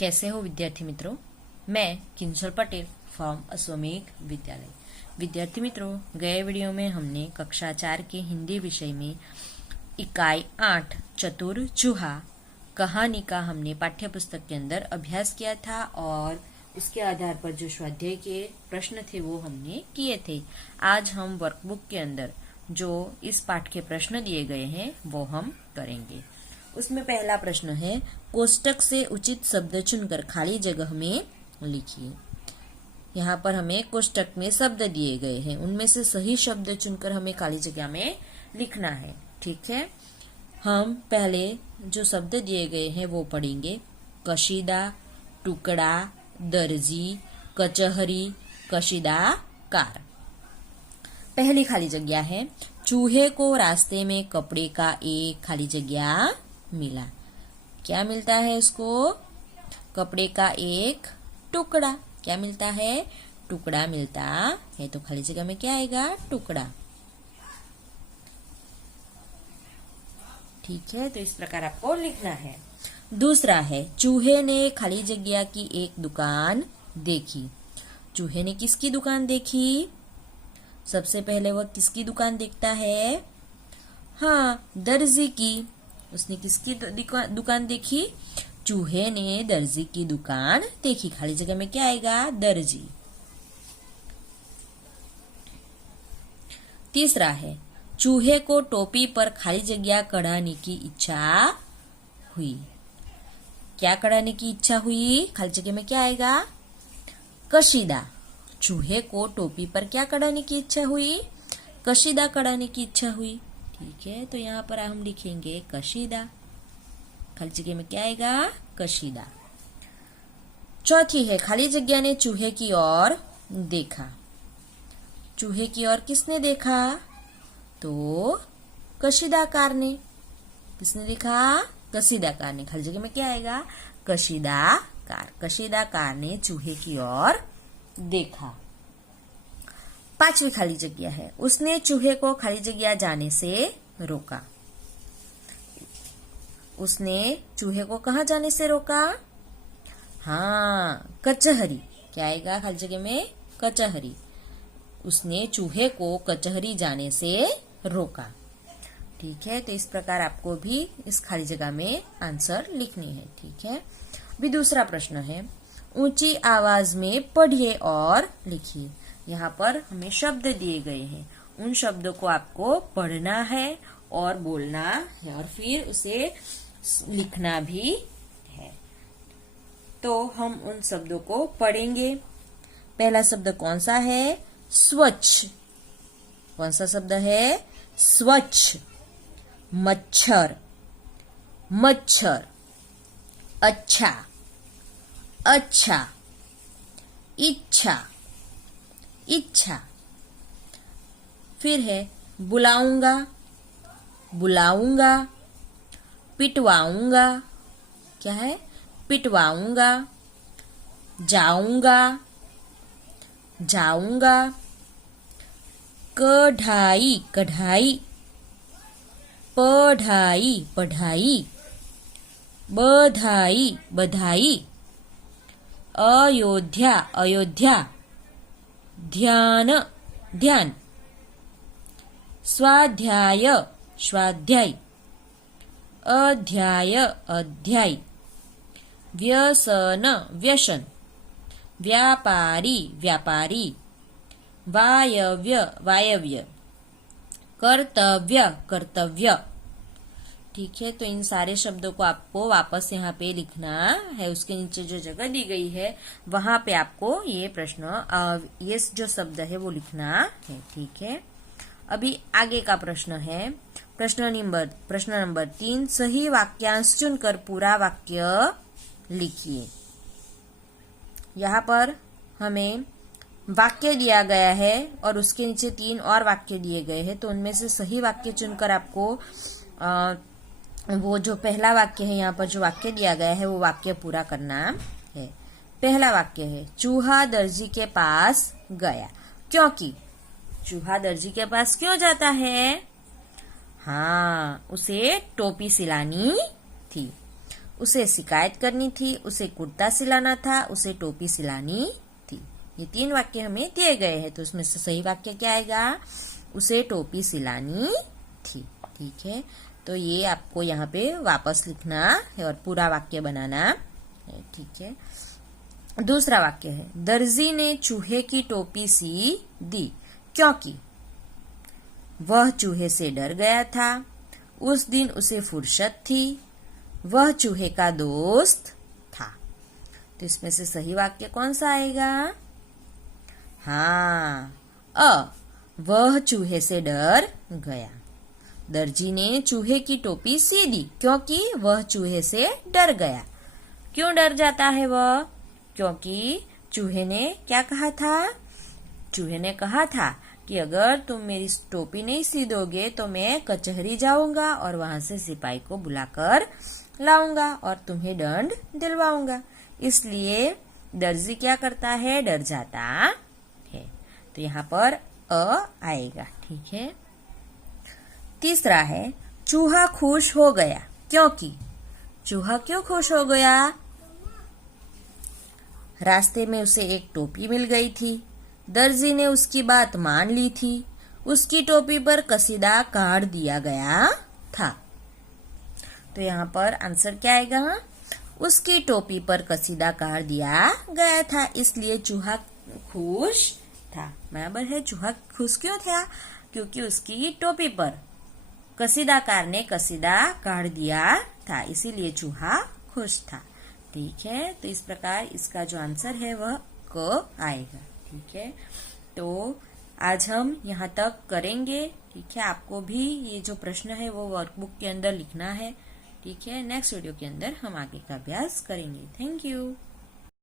कैसे हो विद्यार्थी मित्रों। मैं किंजल पटेल फ्रॉम अश्वमेघ विद्यालय। विद्यार्थी मित्रों, गए वीडियो में हमने कक्षा 4 के हिंदी विषय में इकाई 8 चतुर चूहा कहानी का हमने पाठ्य पुस्तक के अंदर अभ्यास किया था और उसके आधार पर जो स्वाध्याय के प्रश्न थे वो हमने किए थे। आज हम वर्कबुक के अंदर जो इस पाठ के प्रश्न दिए गए हैं वो हम करेंगे। उसमें पहला प्रश्न है, कोष्टक से उचित शब्द चुनकर खाली जगह में लिखिए। यहाँ पर हमें कोष्टक में शब्द दिए गए हैं, उनमें से सही शब्द चुनकर हमें खाली जगह में लिखना है। ठीक है, हम पहले जो शब्द दिए गए हैं वो पढ़ेंगे। कशीदा, टुकड़ा, दर्जी, कचहरी, कशीदाकार। पहली खाली जगह है, चूहे को रास्ते में कपड़े का एक खाली जगह मिला। क्या मिलता है इसको? कपड़े का एक टुकड़ा। क्या मिलता है? टुकड़ा मिलता है। तो खाली जगह में क्या आएगा? टुकड़ा। ठीक है, तो इस प्रकार आपको लिखना है। दूसरा है, चूहे ने खाली जगह की एक दुकान देखी। चूहे ने किसकी दुकान देखी? सबसे पहले वह किसकी दुकान देखता है? हाँ, दर्जी की। उसने किसकी दुकान देखी? चूहे ने दर्जी की दुकान देखी। खाली जगह में क्या आएगा? दर्जी। तीसरा है, चूहे को टोपी पर खाली जगह कढ़ाने की इच्छा हुई। क्या कढ़ाने की इच्छा हुई? खाली जगह में क्या आएगा? कशीदा। चूहे को टोपी पर क्या कढ़ाने की इच्छा हुई? कशीदा कढ़ाने की इच्छा हुई। ठीक है, तो यहाँ पर हम लिखेंगे कशीदा। खाली जगह में क्या आएगा? कशीदा। चौथी है, खाली जगह ने चूहे की ओर देखा। चूहे की ओर किसने देखा? तो कशीदाकार ने। किसने देखा? कशीदाकार ने। खाली जगह में क्या आएगा? कशीदाकार। कशीदाकार ने चूहे की ओर देखा। पांचवी खाली जगह है, उसने चूहे को खाली जगह जाने से रोका। उसने चूहे को कहाँ जाने से रोका? हाँ, कचहरी। क्या आएगा खाली जगह में? कचहरी। उसने चूहे को कचहरी जाने से रोका। ठीक है, तो इस प्रकार आपको भी इस खाली जगह में आंसर लिखनी है। ठीक है, अभी दूसरा प्रश्न है, ऊंची आवाज में पढ़िए और लिखिए। यहाँ पर हमें शब्द दिए गए हैं, उन शब्दों को आपको पढ़ना है और बोलना है और फिर उसे लिखना भी है। तो हम उन शब्दों को पढ़ेंगे। पहला शब्द कौन सा है? स्वच्छ। कौन सा शब्द है? स्वच्छ। मच्छर, मच्छर। अच्छा, अच्छा। इच्छा, इच्छा। फिर है बुलाऊंगा, बुलाऊंगा। पिटवाऊंगा। क्या है? पिटवाऊंगा। जाऊंगा, जाऊंगा। कढ़ाई, कढ़ाई। पढ़ाई, पढ़ाई। बधाई, बधाई। अयोध्या, अयोध्या। ध्यान, ध्यान। स्वाध्याय, स्वाध्याय। अध्याय, अध्याय। व्यसन, व्यसन। व्यापारी, व्यापारी। वायव्य, वायव्य। कर्तव्य, कर्तव्य। ठीक है, तो इन सारे शब्दों को आपको वापस यहाँ पे लिखना है। उसके नीचे जो जगह दी गई है वहां पे आपको ये प्रश्न ये जो शब्द है वो लिखना है। ठीक है, अभी आगे का प्रश्न है, प्रश्न नंबर 3, सही वाक्यांश चुनकर पूरा वाक्य लिखिए। यहाँ पर हमें वाक्य दिया गया है और उसके नीचे 3 और वाक्य दिए गए हैं, तो उनमें से सही वाक्य चुनकर आपको वो जो पहला वाक्य है, यहाँ पर जो वाक्य दिया गया है वो वाक्य पूरा करना है। पहला वाक्य है, चूहा दर्जी के पास गया। क्योंकि चूहा दर्जी के पास क्यों जाता है? हाँ, उसे टोपी सिलानी थी। उसे शिकायत करनी थी, उसे कुर्ता सिलाना था, उसे टोपी सिलानी थी। ये 3 वाक्य हमें दिए गए हैं, तो उसमें से सही वाक्य क्या आएगा? उसे टोपी सिलानी थी। ठीक है, तो ये आपको यहाँ पे वापस लिखना है और पूरा वाक्य बनाना है। ठीक है, दूसरा वाक्य है, दर्जी ने चूहे की टोपी सी दी क्योंकि वह चूहे से डर गया था, उस दिन उसे फुर्सत थी, वह चूहे का दोस्त था। तो इसमें से सही वाक्य कौन सा आएगा? हाँ, वह चूहे से डर गया। दर्जी ने चूहे की टोपी सी दी क्योंकि वह चूहे से डर गया। क्यों डर जाता है वह? क्योंकि चूहे ने क्या कहा था? चूहे ने कहा था कि अगर तुम मेरी टोपी नहीं सी दोगे तो मैं कचहरी जाऊंगा और वहां से सिपाही को बुलाकर लाऊंगा और तुम्हें दंड दिलवाऊंगा। इसलिए दर्जी क्या करता है? डर जाता है। तो यहाँ पर आएगा। ठीक है, तीसरा है, चूहा खुश हो गया क्योंकि। चूहा क्यों खुश हो गया? रास्ते में उसे एक टोपी मिल गई थी, दर्जी ने उसकी बात मान ली थी, उसकी टोपी पर कसीदा काट दिया गया था। तो यहाँ पर आंसर क्या आएगा? उसकी टोपी पर कसीदा काट दिया गया था, इसलिए चूहा खुश था। बराबर है। चूहा खुश क्यों था? क्योंकि उसकी टोपी पर कसीदाकार ने कसीदा काट दिया था, इसीलिए चूहा खुश था। ठीक है, तो इस प्रकार इसका जो आंसर है वह क आएगा। ठीक है, तो आज हम यहाँ तक करेंगे। ठीक है, आपको भी ये जो प्रश्न है वो वर्कबुक के अंदर लिखना है। ठीक है, नेक्स्ट वीडियो के अंदर हम आगे का अभ्यास करेंगे। Thank you.